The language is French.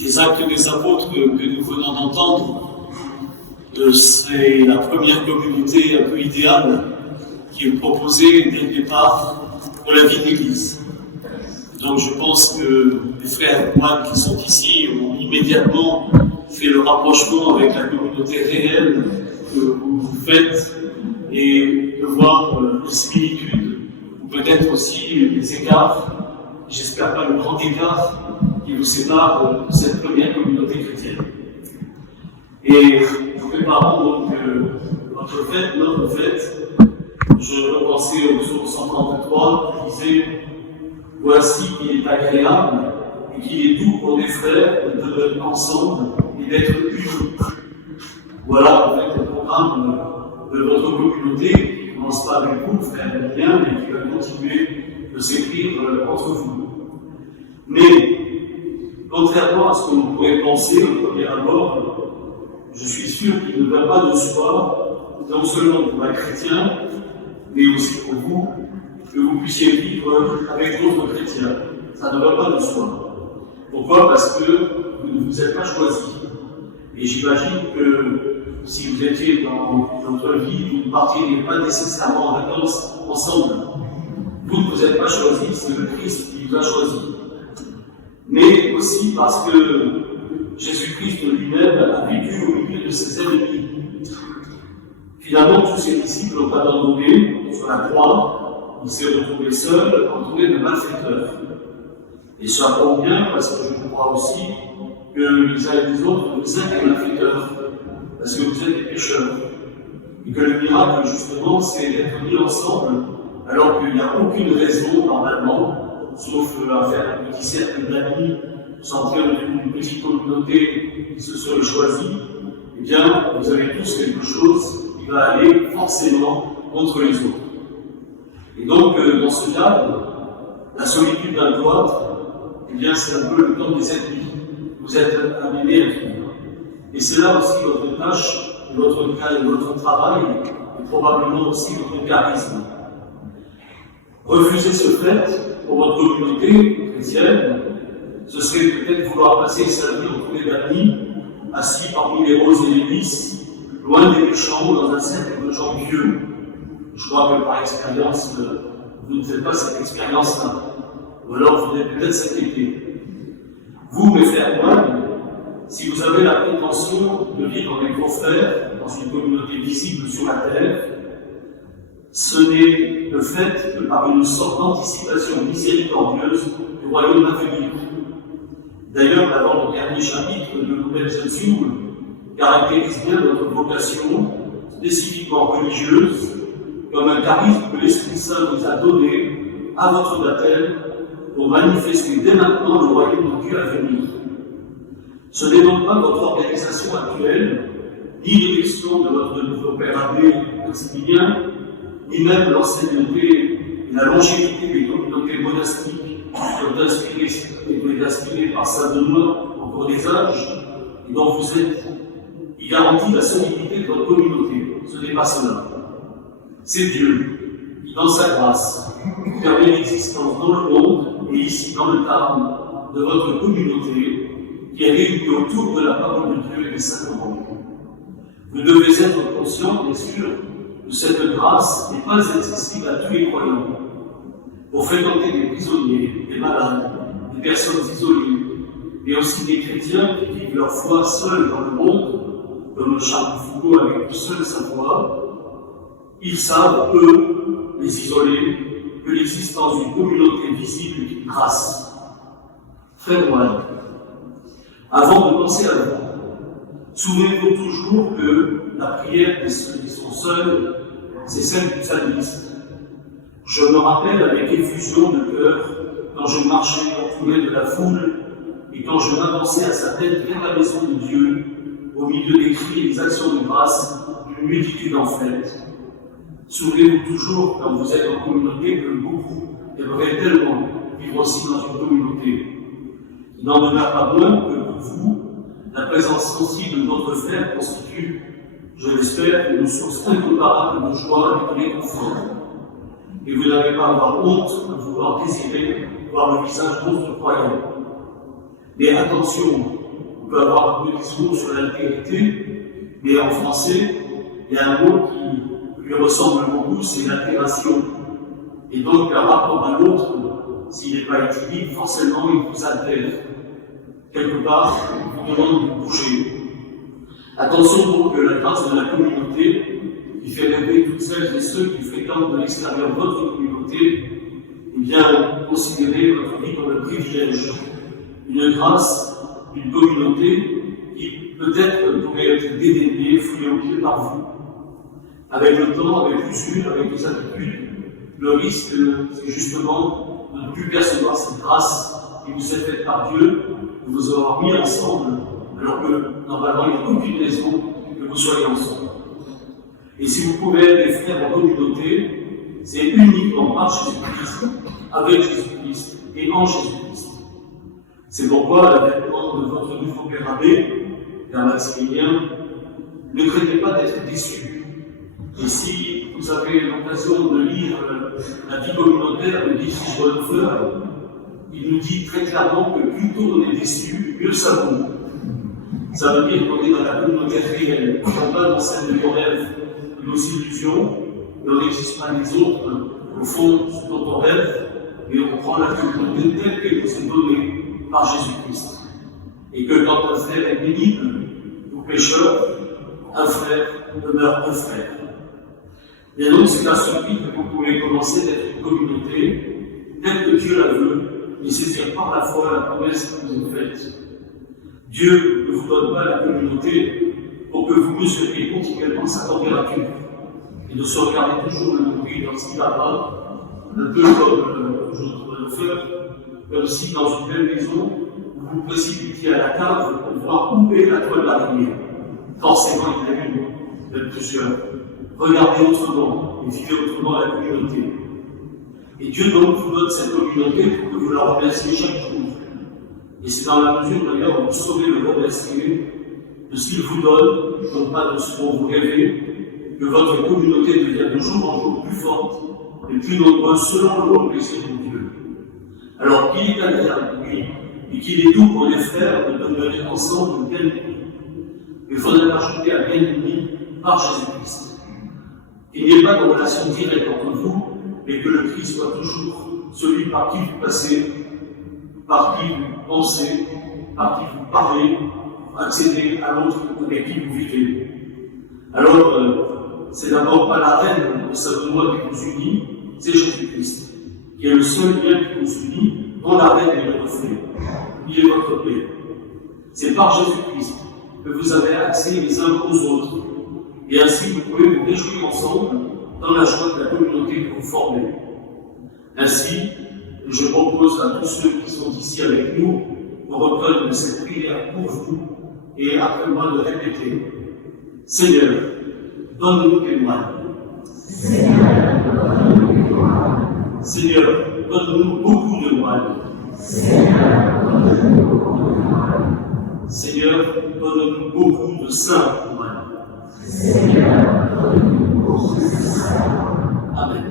Les actes des apôtres que nous venons d'entendre, c'est la première communauté un peu idéale qui est proposée dès le départ pour la vie de l'Église. Donc je pense que les frères moines qui sont ici ont immédiatement fait le rapprochement avec la communauté réelle que vous faites et de voir les similitudes ou peut-être aussi les écarts, j'espère pas le grand écart qui vous sépare de cette première communauté chrétienne. Et nous préparons donc notre fête, je repensais au psaume 133 qui disait « Voici qu'il est agréable et qu'il est doux pour les frères de demeurer ensemble et d'être unis. » Voilà en fait le programme de votre communauté qui ne commence pas avec vous, frères et liens, mais qui va continuer de s'écrire entre vous. Mais, contrairement à ce que vous pourrez penser au premier abord, je suis sûr qu'il ne va pas de soi, non seulement pour un chrétien, mais aussi pour vous, que vous puissiez vivre avec d'autres chrétiens. Ça ne va pas de soi. Pourquoi? Parce que vous ne vous êtes pas choisis. Et j'imagine que si vous étiez dans votre vie, vous ne partiriez pas nécessairement en vacances ensemble. Vous ne vous êtes pas choisis, c'est le Christ qui vous a choisi. Mais aussi parce que Jésus-Christ lui-même a vécu au milieu de ses ennemis. Finalement, tous ses disciples l'ont abandonné sur la croix, il s'est retrouvé seul, entouré de malfaiteurs. Et ça tombe bien parce que je crois aussi que les uns et les autres, vous êtes des malfaiteurs, parce que vous êtes des pécheurs. Et que le miracle, justement, c'est d'être mis ensemble, alors qu'il n'y a aucune raison, normalement, sauf à faire un petit cercle d'amis, sortir d'une petite communauté qui se serait choisie, eh bien, vous avez tous quelque chose qui va aller forcément contre les autres. Et donc, dans ce cadre, la solitude d'un cloître, eh bien, c'est un peu le temps des ennemis. Vous êtes amenés à vivre. Et c'est là aussi votre tâche, votre travail, et probablement aussi votre charisme. Refuser ce fait pour votre communauté chrétienne, ce serait peut-être vouloir passer sa vie entouré d'amis, assis parmi les roses et les lys, loin des méchants, dans un cercle de gens pieux. Je crois que par expérience, vous ne faites pas cette expérience-là. Ou alors vous êtes peut-être cet été. Vous, mes frères moines, si vous avez la prétention de vivre avec vos frères dans une communauté visible sur la terre, ce n'est le fait que par une sorte d'anticipation miséricordieuse du royaume à venir. D'ailleurs, l'avant-dernier chapitre de Lumen Gentium caractérise bien notre vocation, spécifiquement religieuse, comme un charisme que l'Esprit Saint nous a donné à votre baptême pour manifester dès maintenant le royaume de Dieu à venir. Ce n'est donc pas votre organisation actuelle, ni l'élection de votre nouveau Père Abbé Maximilien, ni même l'ancienneté et la longévité des communautés monastiques qui sont inspirées par Saint Benoît au cours des âges, et dont vous êtes, qui garantit la solidité de votre communauté. Ce n'est pas cela. C'est Dieu qui, dans sa grâce, permet l'existence dans le monde et ici dans le Tarn de votre communauté qui est réunie autour de la parole de Dieu et des sacrements. Vous devez être conscient, bien sûr, que cette grâce n'est pas accessible à tous les croyants. Pour fréquenter des prisonniers, des malades, des personnes isolées, mais aussi des chrétiens qui vivent leur foi seuls dans le monde, comme Charles Foucault avec seul sa foi, ils savent, eux, les isolés, que l'existence d'une communauté visible est une grâce. Frères moines, avant de penser à vous, souvenez-vous toujours que la prière de ceux qui sont seuls, c'est celle du psalmiste. Je me rappelle avec effusion de cœur quand je marchais entouré de la foule et quand je m'avançais à sa tête vers la maison de Dieu, au milieu des cris et des actions de grâce d'une multitude en fête. Souvenez-vous toujours, quand vous êtes en communauté, que beaucoup aimeraient tellement vivre aussi dans une communauté. Il n'en demeure pas moins que pour vous, la présence sensible de votre frère constitue, je l'espère, une source incomparable de joie et de réconfort. Et vous n'avez pas à avoir honte de vouloir désirer voir le visage d'autres croyants. Mais attention, on peut avoir deux discours sur l'altérité, mais en français, il y a un mot qui lui ressemble beaucoup, c'est l'altération. Et donc, par rapport à l'autre, s'il n'est pas éthylique, forcément, il vous altère. Quelque part, il vous demande de bouger. Attention donc que la grâce de la communauté, qui fait rêver toutes celles et ceux qui fréquentent de l'extérieur votre communauté, eh bien, considérez votre vie comme un privilège, une grâce, une communauté qui peut-être pourrait être dédaignée, foulée au pied par vous. Avec le temps, avec l'usure, avec les habitudes, le risque, c'est justement de ne plus percevoir cette grâce qui vous est faite par Dieu, de vous avoir mis ensemble, alors que normalement il n'y a aucune raison que vous soyez ensemble. Et si vous pouvez être des frères en communauté, c'est uniquement par Jésus-Christ, avec Jésus-Christ et en Jésus-Christ. C'est pourquoi l'avènement de votre nouveau Père Abbé, Père Maximilien, ne craignez pas d'être déçus. Et si vous avez l'occasion de lire la vie communautaire de Dietrich Bonhoeffer, il nous dit très clairement que plus tôt on est déçu, mieux ça vaut. Ça veut dire qu'on est dans la communauté réelle, non pas dans celle de nos rêves, de nos illusions, et on n'existe pas les autres, au fond, ce dont on rêve, mais on prend la communauté telle qu'elle nous est donnée par Jésus-Christ. Et que quand un frère est pénible ou pécheur, un frère demeure un frère. Et donc, c'est à celui que vous pouvez commencer d'être une communauté, telle que Dieu la veut, et saisir par la foi la promesse que vous faites. Dieu ne vous donne pas la communauté pour que vous mesuriez continuellement sa température et de se regarder toujours le nombril lorsqu'il va pas, un peu comme toujours le feu, comme si dans une belle maison, vous vous précipitiez à la cave pour voir où est la toile d'araignée. Forcément, il y en a une, même plusieurs. Regardez autrement et vivez autrement la communauté. Et Dieu donc vous donne cette communauté pour que vous la remerciez chaque jour. Et c'est dans la mesure d'ailleurs où vous saurez le remercier de ce qu'il vous donne, non pas de ce dont vous rêvez, que votre communauté devient de jour en jour plus forte et plus nombreuse selon le bon plaisir de Dieu. Alors qu'il est agréable, oui, et qu'il est doux pour les frères de demeurer ensemble bien unis. Il faudrait rajouter à bien unis par Jésus-Christ. Il n'y ait pas de relation directe entre vous, mais que le Christ soit toujours celui par qui vous passez, par qui vous pensez, par qui vous parlez, accéder à l'autre avec qui vous vivez. Alors, c'est d'abord pas la reine de Saint-Benoît qui vous unit, c'est Jésus-Christ, qui est le seul lien qui vous unit, dont la reine est le reflet. Oubliez votre paix. C'est par Jésus-Christ que vous avez accès les uns aux autres, et ainsi vous pouvez vous réjouir ensemble dans la joie de la communauté que vous formez. Ainsi, je propose à tous ceux qui sont ici avec nous de reprendre cette prière pour vous et après moi de répéter: Seigneur, donne-nous tes moines. Seigneur, donne-nous beaucoup de moines. Seigneur, donne-nous beaucoup de saints moines. Amen.